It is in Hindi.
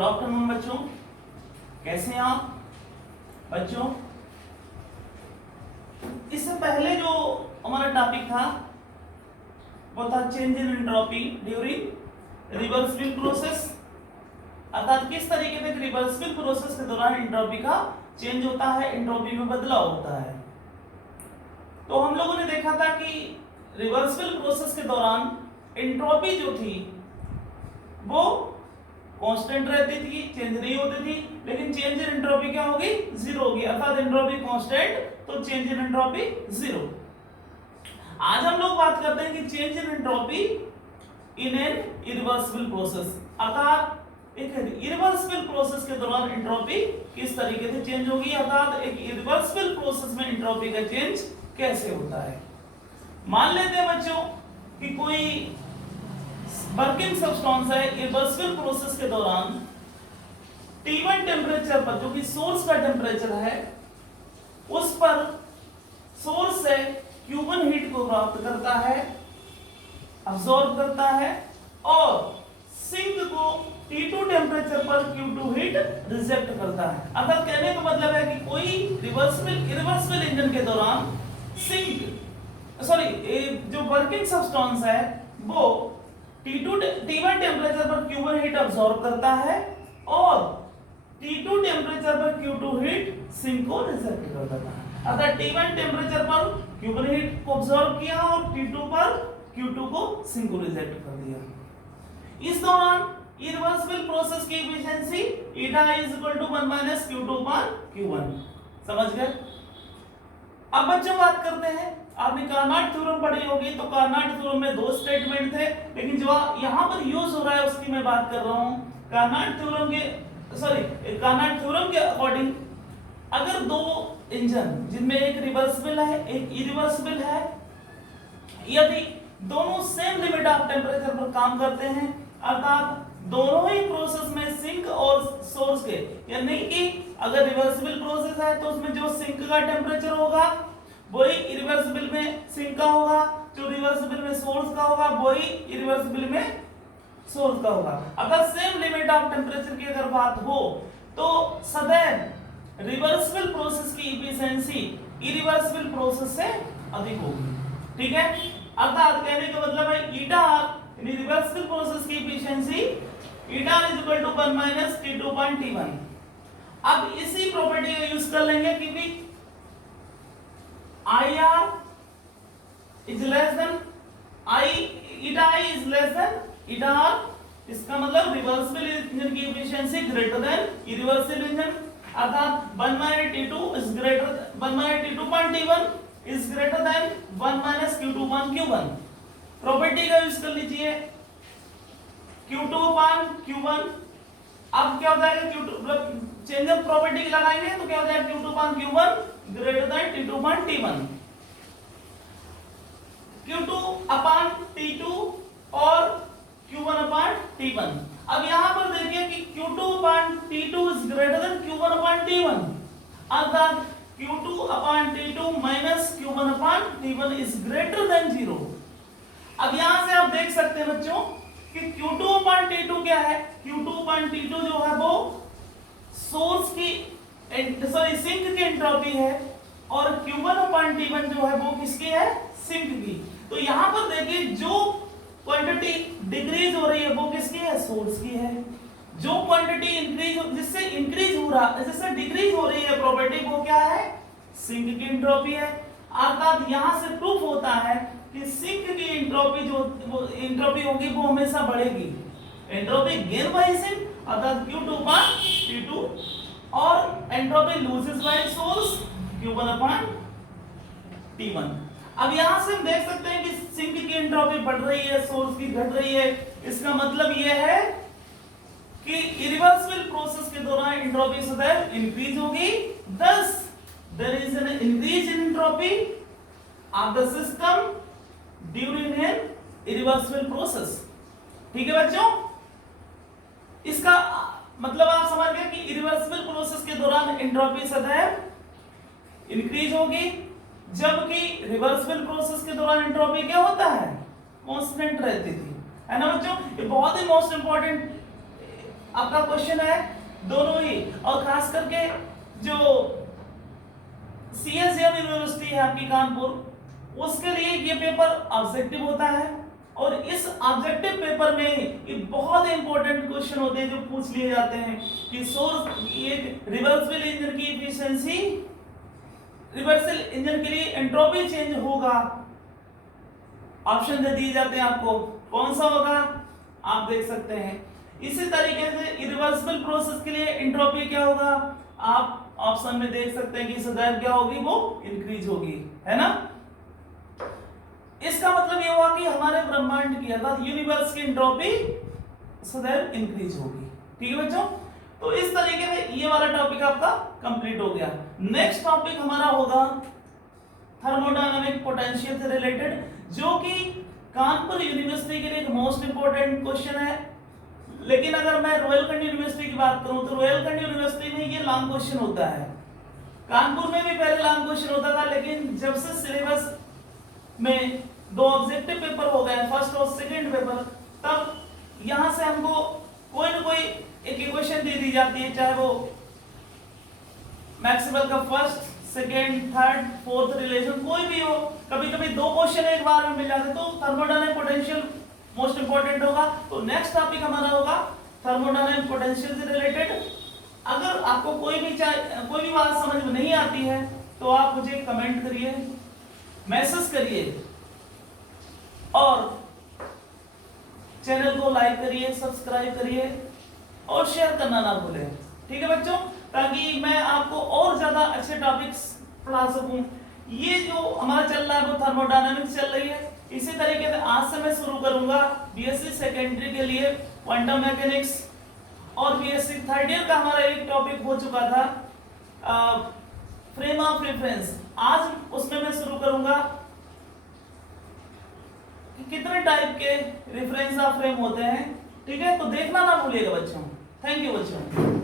गुड आफ्टरनून बच्चों, कैसे हैं आप बच्चों। इससे पहले जो हमारा टॉपिक था वो था change in entropy during reversible process, अर्थात किस तरीके से रिवर्सिबल प्रोसेस के दौरान एंट्रोपी का चेंज होता है, एंट्रोपी में बदलाव होता है। तो हम लोगों ने देखा था कि रिवर्सिबल प्रोसेस के दौरान एंट्रोपी जो थी वो कांस्टेंट रहती थी, चेंज नहीं होती थी, लेकिन चेंज इन एंट्रोपी क्या होगी, जीरो होगी, अर्थात एंट्रोपी कांस्टेंट तो चेंज इन एंट्रोपी जीरो। आज हम लोग बात करते हैं कि change in entropy in an irreversible process, अर्थात एक इरिवर्सिबल प्रोसेस के दौरान एंट्रोपी किस तरीके से चेंज होगी, अर्थात एक इरिवर्सिबल प्रोसेस में एंट्रोपी का चेंज कैसे होता है। मान लेते हैं बच्चों कि कोई वर्किंग सब्सटेंस है, इरिवर्सिबल प्रोसेस के दौरान T1 टेम्परेचर पर, जो कि सोर्स का टेम्परेचर है, उस पर सोर्स से Q1 हीट को प्राप्त करता है, अब्सॉर्ब करता है, और सिंक को T2 टेम्परेचर पर Q2 हीट रिजेक्ट करता है। अर्थात कहने का मतलब है कि कोई इरिवर्सिबल इंजन के दौरान जो वर्किंग सब्सटेंस है वो T1 टेम्परेचर पर Q1 हीट अब्सॉर्ब करता है और T2 टेम्परेचर पर Q2 हीट सिंक को रिजेक्ट कर देता है। अर्थात T1 टेम्परेचर पर Q1 हीट को अब्सॉर्ब किया और T2 पर Q2 को सिंक को रिजेक्ट कर दिया। इस दौरान इरिवर्सिबल प्रोसेस की efficiency eta is equal to 1 minus Q2 पर Q1। समझ गए। अब बच्चों बात करते हैं, आपने कार्नाट थ्योरम पढ़ी होगी, तो कार्नाट थ्योरम में दो स्टेटमेंट थे, लेकिन जो यहाँ पर यूज हो रहा है उसकी मैं बात कर रहा हूँ। कार्नाट थ्योरम के अकॉर्डिंग अगर दो इंजन जिनमें एक रिवर्सिबल है एक इरिवर्सिबल है, यदि दोनों सेम लिमिट ऑफ टेम्परेचर पर काम करते हैं, अर्थात दोनों ही प्रोसेस में सिंक और सोर्स के, यानी कि अगर रिवर्सिबल प्रोसेस है तो उसमें जो सिंक का टेम्परेचर होगा वही इरिवर्सिबल में सिंक का होगा, जो रिवर्सिबल में सोर्स का होगा वही इरिवर्सिबल में सोर्स का होगा। अगर सेम लिमिट ऑफ टेम्परेचर की अगर बात हो तो सदैव रिवर्सिबल प्रोसेस की एफिशिएंसी इरिवर्सिबल प्रोसेस से अधिक होगी। ठीक है, अर्थात कहने का मतलब है ईटा यानी रिवर्सिबल प्रोसेस की efficiency eta is equal to 1 minus T2.T1। अब इसी प्रॉपर्टी का यूज कर लेंगे क्योंकि IR is less than eta I is less than eta R, इसका मतलब रिवर्सिबल इंजन की efficiency greater than irreversible engine, अर्थात 1 minus T2 is greater 1 minus T2.T1 is greater than 1 minus Q2.Q1। Property का यूज कर लीजिए Q2 upon Q1। अब क्या हो जाएगा, Q2 मतलब चेंज ऑफ प्रॉपर्टी लगाएंगे तो क्या हो जाएगा, Q2 upon Q1 greater than T2 upon T1। Q2 upon T2 और Q1 upon T1। अब यहां पर देखिए कि Q2 upon T2 is greater than Q1 upon T1, अर्थात Q2 upon T2 minus Q1 upon T1 is greater than 0। अब यहां से आप देख सकते हैं बच्चों कि Q2 upon T2 क्या है, Q2 upon T2 जो है वो सोर्स की सिंक की एंट्रोपी है और Q1 upon T1 जो है वो किसकी है, सिंक की। तो यहां पर देखिए जो क्वांटिटी डिक्रीज हो रही है वो किसकी है, सोर्स की है। जो क्वांटिटी जिससे डिक्रीज हो रही है प्रॉपर्टी वो क्या है, सिंक की एंट्रोपी है। अर्थात यहां से प्रूफ होता है कि सिंक की एंट्रोपी एंट्रोपी होगी वो हमेशा बढ़ेगी, एंट्रोपी गेन बाय सिंक अर्थात Q2 upon T2 और entropy loses by source Q1 upon T1। अब यहां से हम देख सकते हैं कि सिंक की एंट्रोपी बढ़ रही है, सोर्स की घट रही है। इसका मतलब यह है कि इरिवर्सिबल प्रोसेस के दौरान एंट्रोपी सदैव इंक्रीज होगी, thus there is an increase in entropy of the system during an irreversible process। ठीक है बच्चों, इसका मतलब आप समझ गए कि इरिवर्सिबल प्रोसेस के दौरान एंट्रोपी सदैव इंक्रीज होगी, जबकि रिवर्सिबल प्रोसेस के दौरान एंट्रोपी क्या होता है, कांस्टेंट रहती थी, है ना बच्चों। ये बहुत ही मोस्ट इंपॉर्टेंट आपका क्वेश्चन है दोनों ही, और खास करके जो सीएसएम यूनिवर्सिटी है आपकी कानपुर, उसके लिए ये पेपर ऑब्जेक्टिव होता है, और इस ऑब्जेक्टिव पेपर में ये बहुत इंपॉर्टेंट क्वेश्चन होते हैं जो पूछ लिए जाते हैं कि सोर्स, ये रिवर्सिबल इंजन की एफिशिएंसी, रिवर्सल इंजन के लिए एंट्रोपी चेंज होगा, ऑप्शन दे दिए जाते हैं आपको, कौन सा होगा आप देख सकते हैं। इसी तरीके से इरिवर्सिबल प्रोसेस के लिए एंट्रोपी क्या होगा, आप ऑप्शन में देख सकते हैं कि सदैव क्या होगी, वो इंक्रीज होगी, है ना। इसका मतलब ये हुआ कि हमारे ब्रह्मांड की अर्थात यूनिवर्स की एंट्रोपी सदैव इंक्रीज होगी। ठीक है बच्चों, तो इस तरीके से ये वाला टॉपिक आपका कंप्लीट हो गया। नेक्स्ट टॉपिक हमारा होगा थर्मोडायनामिक पोटेंशियल से रिलेटेड, जो कि कानपुर यूनिवर्सिटी के लिए एक मोस्ट इंपोर्टेंट क्वेश्चन है। लेकिन अगर मैं रोहिलखंड यूनिवर्सिटी की बात करूं तो रोहिलखंड यूनिवर्सिटी में ये लॉन्ग क्वेश्चन होता है। कानपुर में भी पहले लॉन्ग क्वेश्चन होता था, लेकिन जब से सिलेबस में 2 ऑब्जेक्टिव पेपर हो गए, फर्स्ट और सेकंड पेपर, तब यहां से हमको कोई ना कोई एक इक्वेशन दे दी जाती है, चाहे वो मैक्सवेल का first, second, third, fourth relation कोई भी हो। कभी कभी 2 क्वेश्चन एक बार में मिल जाते, तो थर्मोडायनामिक पोटेंशियल मोस्ट इंपोर्टेंट होगा। तो नेक्स्ट टॉपिक हमारा होगा थर्मोडायनामिक पोटेंशियल से रिलेटेड। अगर आपको कोई भी बात समझ में नहीं आती है तो आप मुझे कमेंट करिए, मैसेज करिए, और चैनल को लाइक करिए, सब्सक्राइब करिए और शेयर करना ना भूलें। ठीक है बच्चों, ताकि मैं आपको और ज्यादा अच्छे टॉपिक्स पढ़ा सकूं। ये जो हमारा चल रहा है वो थर्मोडायनामिक्स चल रही है। इसी तरीके से आज से मैं शुरू करूंगा बीएससी सेकेंडरी के लिए क्वांटम मैकेनिक्स, और बीएससी थर्ड ईयर का हमारा एक टॉपिक हो चुका था फ्रेम ऑफ रेफरेंस। आज उसमें मैं शुरू करूंगा कि कितने टाइप के रेफरेंस ऑफ फ्रेम होते हैं। ठीक है, तो देखना ना भूलिएगा बच्चों। थैंक यू बच्चों।